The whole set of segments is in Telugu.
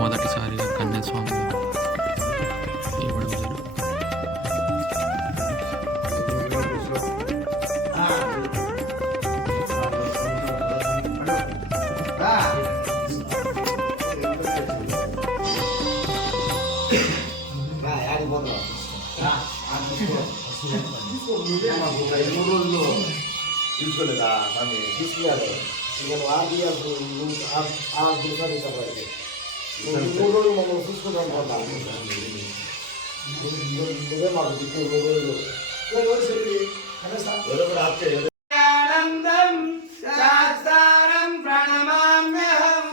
మొదటిసారిగా కన్యాస్వామి ఇవ్వడం తీసుకోలేదా తీసుకున్నారు ఇక ఆ దిశ పడితే 3 రోజులు మమ్మల్ని చూసుకుంటాం నువ్వే మాకు దిక్కు 3 రోజులు ఆనందం శాస్త్రం ప్రణమామ్యహం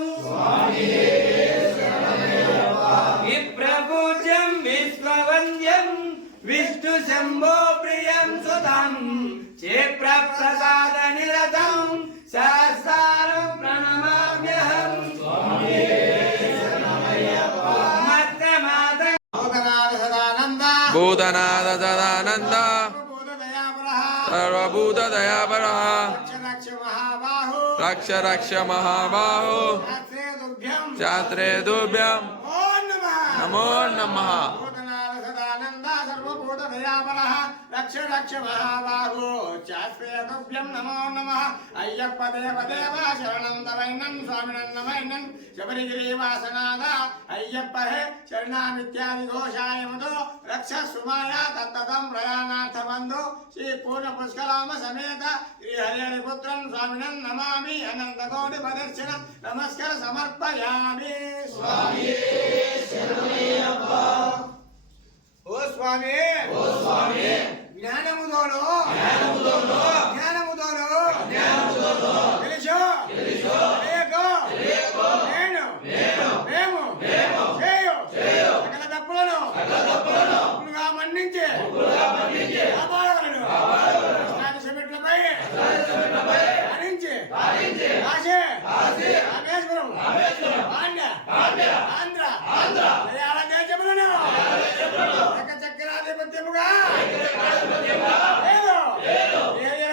విష్ణు శంభో ప్రియం సుతం క్షేప్ర ప్రసాద నిరతం సహస్రం ప్రణమామ్యహం భూతనాథ సదానంద సర్వభూత దయాపరః రక్ష రక్ష మహాబాహో శాస్త్రే తుభ్యం నమో నమః రక్ష రక్ష మహాబాహో శాస్త్రేతుభ్యం నమో నమః అయ్యప్ప దేవ దేవ శరణం తవైనం స్వామినం నమైనం శబరిగిరి వాసనాద అయ్యప్ప హే శరణామిత్యాది ఘోషాయముతో రక్ష సుమాయ తత్తతం ప్రయాణార్థ బంధు శ్రీ పూర్ణ పుష్కరామ సమేత శ్రీ హరిహరి పుత్రం స్వామినం నమామి అనంత కోటి ప్రదర్శన నమస్కార సమర్పయామి స్వామి శరణమయ్యప్ప ఓ స్వామి జ్ఞానముదోను తెలుసు నేను మేము చేయు సకల తప్పులను తప్పులుగా మన్నించి కాపాడవలను సెమిట్లపై హరించి కాశీ రామేశ్వరం ఆంధ్ర దయాల దేశములను చక్రాధిపత్యముగా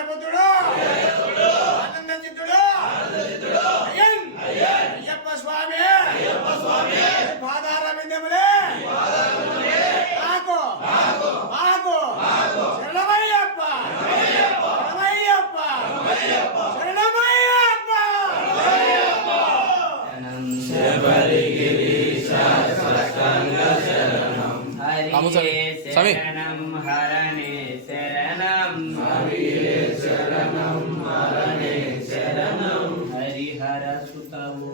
పుత్రుడు ఆనందచిత్తుడు అయ్యప్ప స్వామి పాదార విందములే నాకు శరణమయ్యప్ప శరణమయ్యప్ప స్వామి హరిహర సుతవో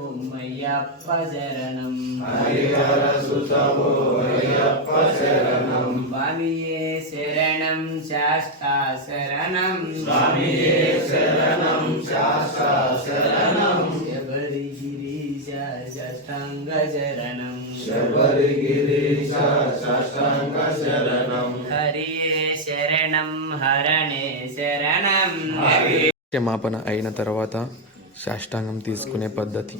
మయ్యప్ప శరణం స్వామియే శరణం శాస్తా శరణం శబరిగిరీశ సాష్టాంగ శరణం హరియే శరణం హరణే శరణం క్షమాపణ అయిన తర్వాత సాష్టాంగం తీసుకునే పద్ధతి.